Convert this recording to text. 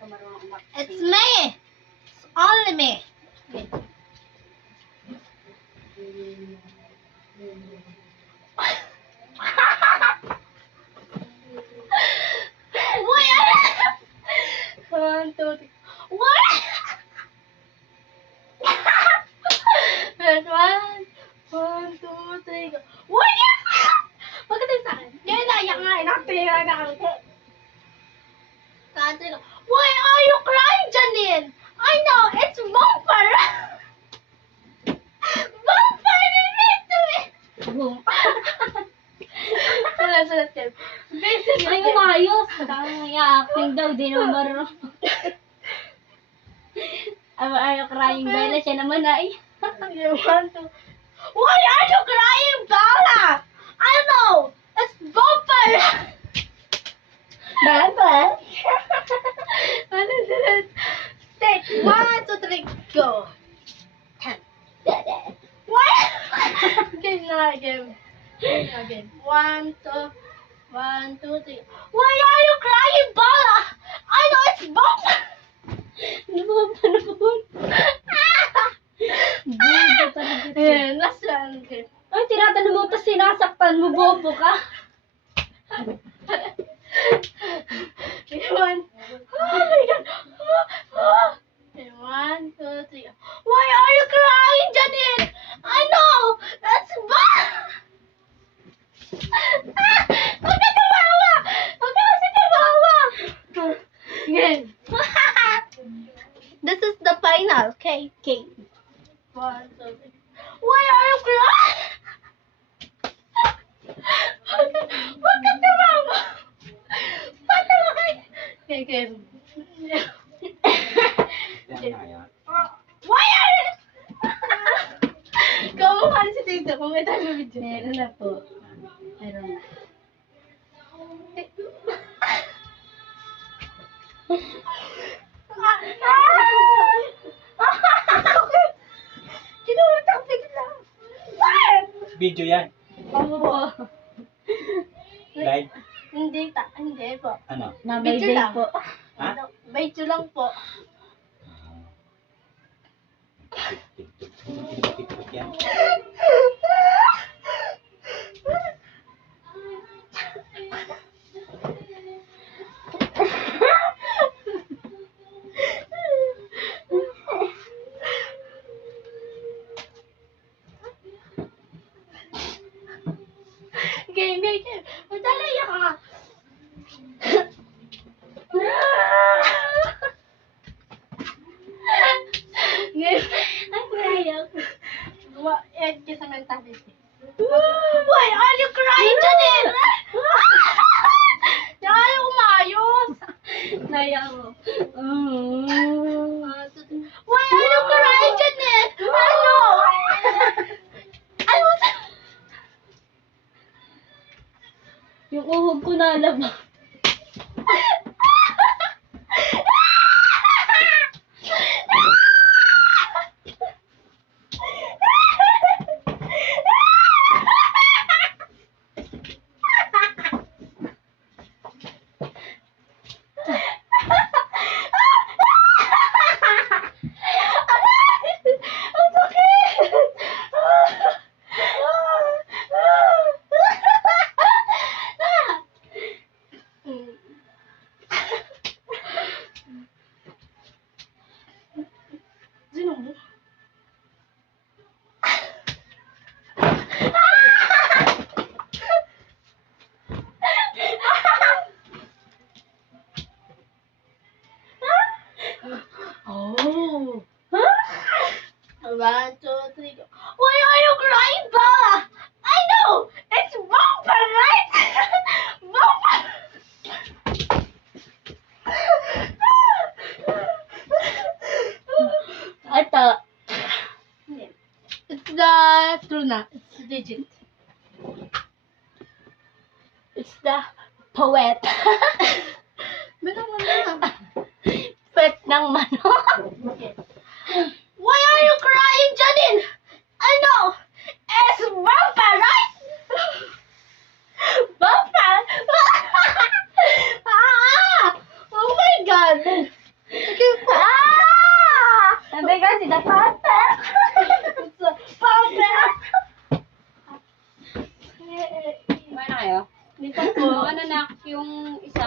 ka marunong umakti. It's me! It's only me! One, two, three. What? First one, two, three, go. What? Pagdating sa akin, kaya naiyak nga eh, nakapira na ako. Country, why are you crying, Janine? I know, it's bumper! Bumper, relate to it! Boom. Sulat kayo. Basic Ay, umayos. Tama acting daw, di naman marunong. Ayaw crying Bella, siya naman ay. You want to... Why are you crying, Bella? I know, it's bumper! Bumper? Ano sulat? Take 1, 2, 3, go! What? Game na, game. Game. 1, 2, 1, 2, 3. Why are you crying, Bella? I know it's bumper! Nabubuan. Bubo talaga siya. Ayan, last one. Game. Ay, tinatanong mo, tapos sinasaktan mo, bobo ka. One. Oh my God. Okay, 1, 2, 3. Why are you crying, Janine? I know! That's bad! Huwag ka tumawa! Huwag ka kasi tumawa! Game. This is the final, okay? Okay. 1, 2, 3. Why are you crying? Huwag ka tumawa! Patawa kayo! Okay, game. Why are you... Kamukha si Tito kung may tayo video. Meron na po. Meron na. Kinumutak bigla. Bakit? Video yan. Ako po. Live. Hindi po. Ano? Na may Video day lang. po. Ha? Video lang po. TikTok yan. Game. Madalaya ka. Game. Ay, kaya. Add ka sa mentality. Why are you crying, Janine? Tsaka yung umayos. Naya ko. Why are you crying, Janine? Ano? I was... Yung uhog ko nalabas. Sino mo? Oh. 1, 2, 3, go. Why are you crying, Bella? I know! It's bumper, right? Bumper! Ito. It's the true na. It's digit. It's the poet. Meron mo na. Pet ng manok. Okay. Why are you crying, Janine? I know! It's bumper, right? Bumper! Ah! Oh my God! kayo? Hindi pa po. Ano nak, yung isa,